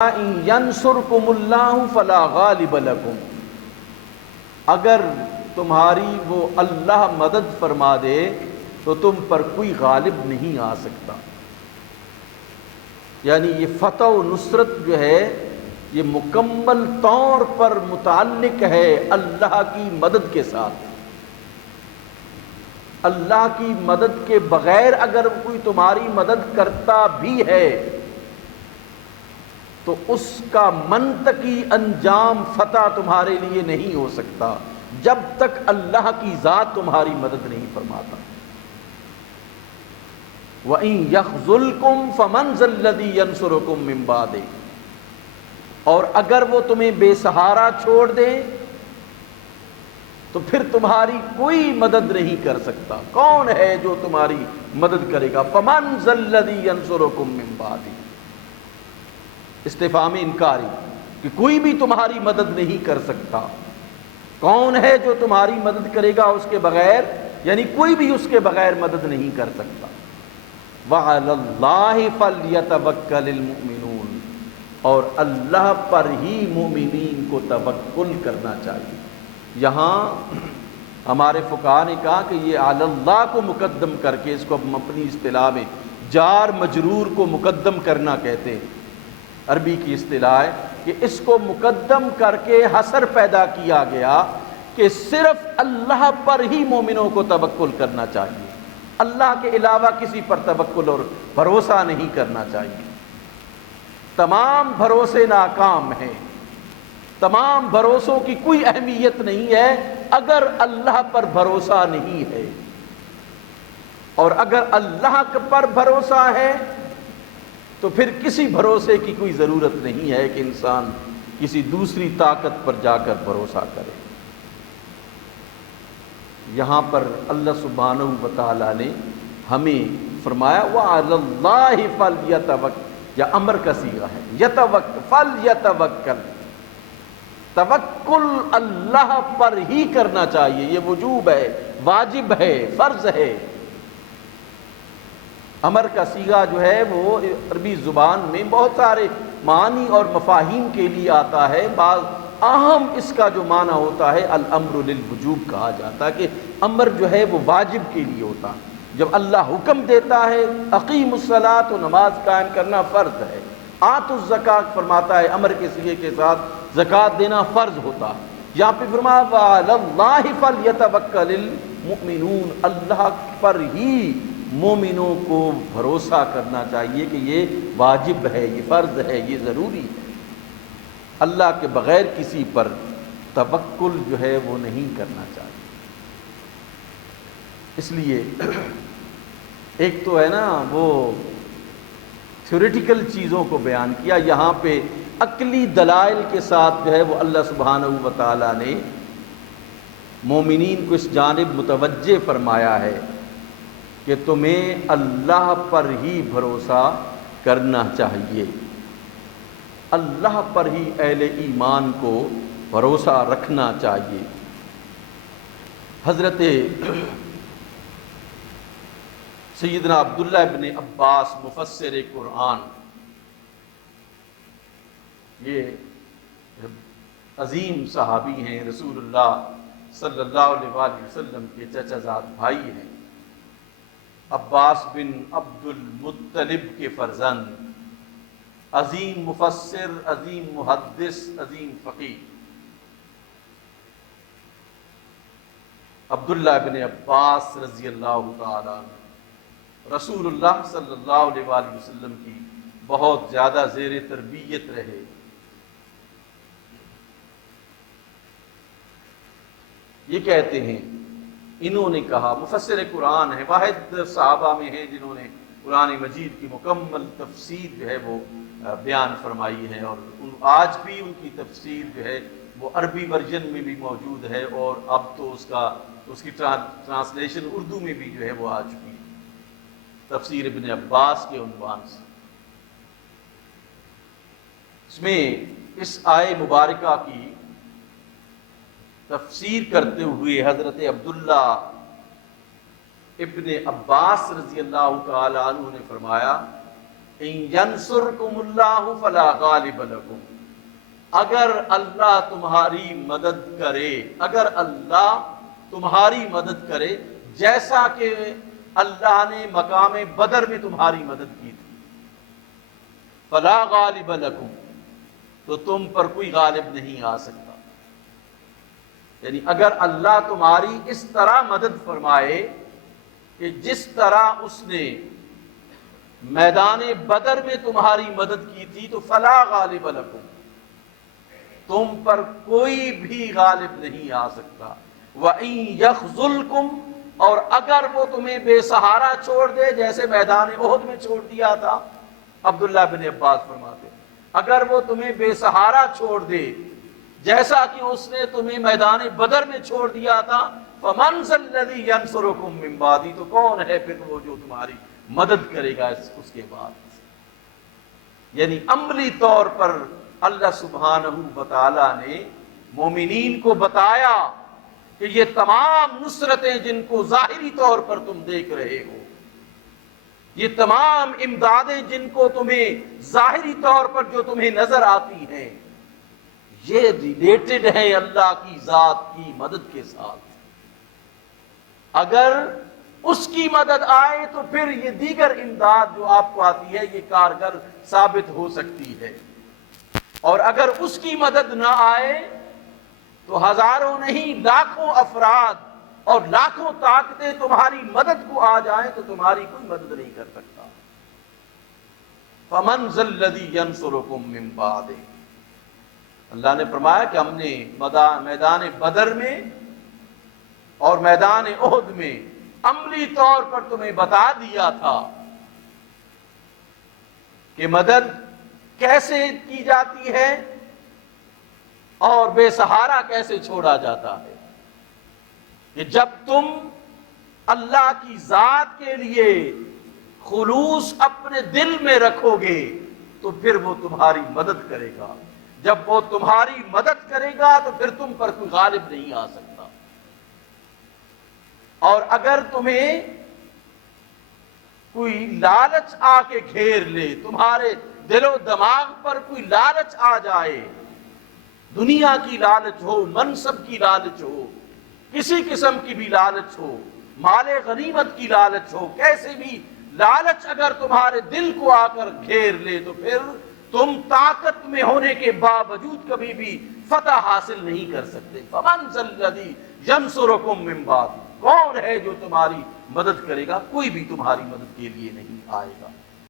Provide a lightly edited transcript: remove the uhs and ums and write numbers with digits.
ان ینصرکم اللہ فلا غالب لکم، اگر تمہاری وہ اللہ مدد فرما دے تو تم پر کوئی غالب نہیں آ سکتا۔ یعنی یہ فتح و نصرت جو ہے یہ مکمل طور پر متعلق ہے اللہ کی مدد کے ساتھ۔ اللہ کی مدد کے بغیر اگر کوئی تمہاری مدد کرتا بھی ہے تو اس کا منطقی انجام فتح تمہارے لیے نہیں ہو سکتا جب تک اللہ کی ذات تمہاری مدد نہیں فرماتا۔ وَإِن يَخْذُلْكُمْ فَمَنْ ذَا الَّذِي يَنْصُرُكُمْ مِنْ بَعْدِهِ، اور اگر وہ تمہیں بے سہارا چھوڑ دے تو پھر تمہاری کوئی مدد نہیں کر سکتا۔ کون ہے جو تمہاری مدد کرے گا؟ فَمَنْ ذَا الَّذِي يَنْصُرُكُمْ مِنْ بَعْدِهِ، استفہام انکاری کہ کوئی بھی تمہاری مدد نہیں کر سکتا۔ کون ہے جو تمہاری مدد کرے گا اس کے بغیر؟ یعنی کوئی بھی اس کے بغیر مدد نہیں کر سکتا۔ وَعَلَى اللَّهِ فَلْيَتَوَكَّلِ الْمُؤْمِنُونَ، اور اللہ پر ہی مومنین کو توکل کرنا چاہیے۔ یہاں ہمارے فقہاء نے کہا کہ یہ علی اللہ کو مقدم کر کے، اس کو ہم اپنی اصطلاح میں جار مجرور کو مقدم کرنا کہتے ہیں، عربی کی اصطلاح ہے کہ اس کو مقدم کر کے حصر پیدا کیا گیا کہ صرف اللہ پر ہی مومنوں کو توکل کرنا چاہیے، اللہ کے علاوہ کسی پر توکل اور بھروسہ نہیں کرنا چاہیے۔ تمام بھروسے ناکام ہیں، تمام بھروسوں کی کوئی اہمیت نہیں ہے اگر اللہ پر بھروسہ نہیں ہے، اور اگر اللہ پر بھروسہ ہے تو پھر کسی بھروسے کی کوئی ضرورت نہیں ہے کہ انسان کسی دوسری طاقت پر جا کر بھروسہ کرے۔ یہاں پر اللہ سبحانہ و تعالیٰ نے ہمیں فرمایا وَعَلَى اللَّهِ فَلْيَتَوَكَّلْ، یا امر کا صیغہ ہے، یتوکل فلیتوکل، توکل اللہ پر ہی کرنا چاہیے، یہ وجوب ہے، واجب ہے، فرض ہے۔ امر کا صیغہ جو ہے وہ عربی زبان میں بہت سارے معنی اور مفاہیم کے لیے آتا ہے۔ بعض اہم اس کا جو معنی ہوتا ہے الامر للوجوب کہا جاتا ہے، کہ امر جو ہے وہ واجب کے لیے ہوتا ہے۔ جب اللہ حکم دیتا ہے اقیم الصلاۃ، تو نماز قائم کرنا فرض ہے۔ آتوا الزکوٰۃ فرماتا ہے امر کے صیغے کے ساتھ زکوٰۃ دینا فرض ہوتا ہے۔ یہاں پہ فرمایا وعلی اللہ فلیتوکل المؤمنون، اللہ پر ہی مومنوں کو بھروسہ کرنا چاہیے کہ یہ واجب ہے، یہ فرض ہے، یہ ضروری ہے۔ اللہ کے بغیر کسی پر توکل جو ہے وہ نہیں کرنا چاہیے۔ اس لیے ایک تو ہے نا وہ تھیوریٹیکل چیزوں کو بیان کیا، یہاں پہ عقلی دلائل کے ساتھ جو ہے وہ اللہ سبحانہ و تعالیٰ نے مومنین کو اس جانب متوجہ فرمایا ہے کہ تمہیں اللہ پر ہی بھروسہ کرنا چاہیے، اللہ پر ہی اہل ایمان کو بھروسہ رکھنا چاہیے۔ حضرت سیدنا عبداللہ ابن عباس مفسر قرآن، یہ عظیم صحابی ہیں، رسول اللہ صلی اللہ علیہ وآلہ وسلم کے چچا زاد بھائی ہیں، عباس بن عبد المطلب کے فرزند، عظیم مفسر، عظیم محدث، عظیم فقیہ عبداللہ بن عباس رضی اللہ تعالیٰ عنہ رسول اللہ صلی اللہ علیہ وآلہ وسلم کی بہت زیادہ زیر تربیت رہے۔ یہ کہتے ہیں، انہوں نے کہا، مفسر قرآن ہے، واحد صحابہ میں ہیں جنہوں نے قرآن مجید کی مکمل تفسیر جو ہے وہ بیان فرمائی ہے، اور آج بھی ان کی تفسیر جو ہے وہ عربی ورژن میں بھی موجود ہے، اور اب تو اس کی ٹرانسلیشن اردو میں بھی جو ہے وہ آ چکی ہے، تفسیر ابن عباس کے عنوان سے۔ اس میں اس آیے مبارکہ کی تفسیر کرتے ہوئے حضرت عبداللہ ابن عباس رضی اللہ تعالی عنہ نے فرمایا ان ینصرکم اللہ فلا غالب لکم، اگر اللہ تمہاری مدد کرے، اگر اللہ تمہاری مدد کرے، جیسا کہ اللہ نے مقام بدر میں تمہاری مدد کی تھی، فلا غالب لکم، تو تم پر کوئی غالب نہیں آ سکتا۔ یعنی اگر اللہ تمہاری اس طرح مدد فرمائے کہ جس طرح اس نے میدان بدر میں تمہاری مدد کی تھی، تو فلا غالب لکم، تم پر کوئی بھی غالب نہیں آ سکتا۔ وَإِن يَخْذُلْكُمْ، اور اگر وہ تمہیں بے سہارا چھوڑ دے، جیسے میدان احد میں چھوڑ دیا تھا، عبداللہ بن عباس فرماتے اگر وہ تمہیں بے سہارا چھوڑ دے جیسا کہ اس نے تمہیں میدان بدر میں چھوڑ دیا تھا، فَمَنْ ذَا الَّذِي يَنْصُرُكُم مِّن بَعْدِهِ، تو کون ہے پھر وہ جو تمہاری مدد کرے گا اس کے بعد۔ یعنی عملی طور پر اللہ سبحانہ وتعالی نے مومنین کو بتایا کہ یہ تمام نصرتیں جن کو ظاہری طور پر تم دیکھ رہے ہو، یہ تمام امدادیں جن کو تمہیں ظاہری طور پر جو تمہیں نظر آتی ہیں، یہ ریلیٹڈ ہے اللہ کی ذات کی مدد کے ساتھ۔ اگر اس کی مدد آئے تو پھر یہ دیگر امداد جو آپ کو آتی ہے یہ کارگر ثابت ہو سکتی ہے، اور اگر اس کی مدد نہ آئے تو ہزاروں نہیں لاکھوں افراد اور لاکھوں طاقتیں تمہاری مدد کو آ جائیں تو تمہاری کوئی مدد نہیں کر سکتا۔ فَمَنْ ذَا الَّذِي يَنْصُرُكُم مِّن بَعْدِهِ، اللہ نے فرمایا کہ ہم نے میدان بدر میں اور میدان احد میں عملی طور پر تمہیں بتا دیا تھا کہ مدد کیسے کی جاتی ہے اور بے سہارا کیسے چھوڑا جاتا ہے، کہ جب تم اللہ کی ذات کے لیے خلوص اپنے دل میں رکھو گے تو پھر وہ تمہاری مدد کرے گا، جب وہ تمہاری مدد کرے گا تو پھر تم پر کوئی غالب نہیں آ سکتا۔ اور اگر تمہیں کوئی لالچ آ کے گھیر لے، تمہارے دل و دماغ پر کوئی لالچ آ جائے، دنیا کی لالچ ہو، منصب کی لالچ ہو، کسی قسم کی بھی لالچ ہو، مال غنیمت کی لالچ ہو، کیسے بھی لالچ اگر تمہارے دل کو آ کر گھیر لے تو پھر تم طاقت میں ہونے کے باوجود کبھی بھی فتح حاصل نہیں کر سکتے۔ فَمَنْ ذَا الَّذِي يَنْصُرُكُم مِّن بَعْدِهِ، کون ہے جو تمہاری مدد کرے گا؟ کوئی بھی تمہاری مدد کے لیے نہیں آئے گا۔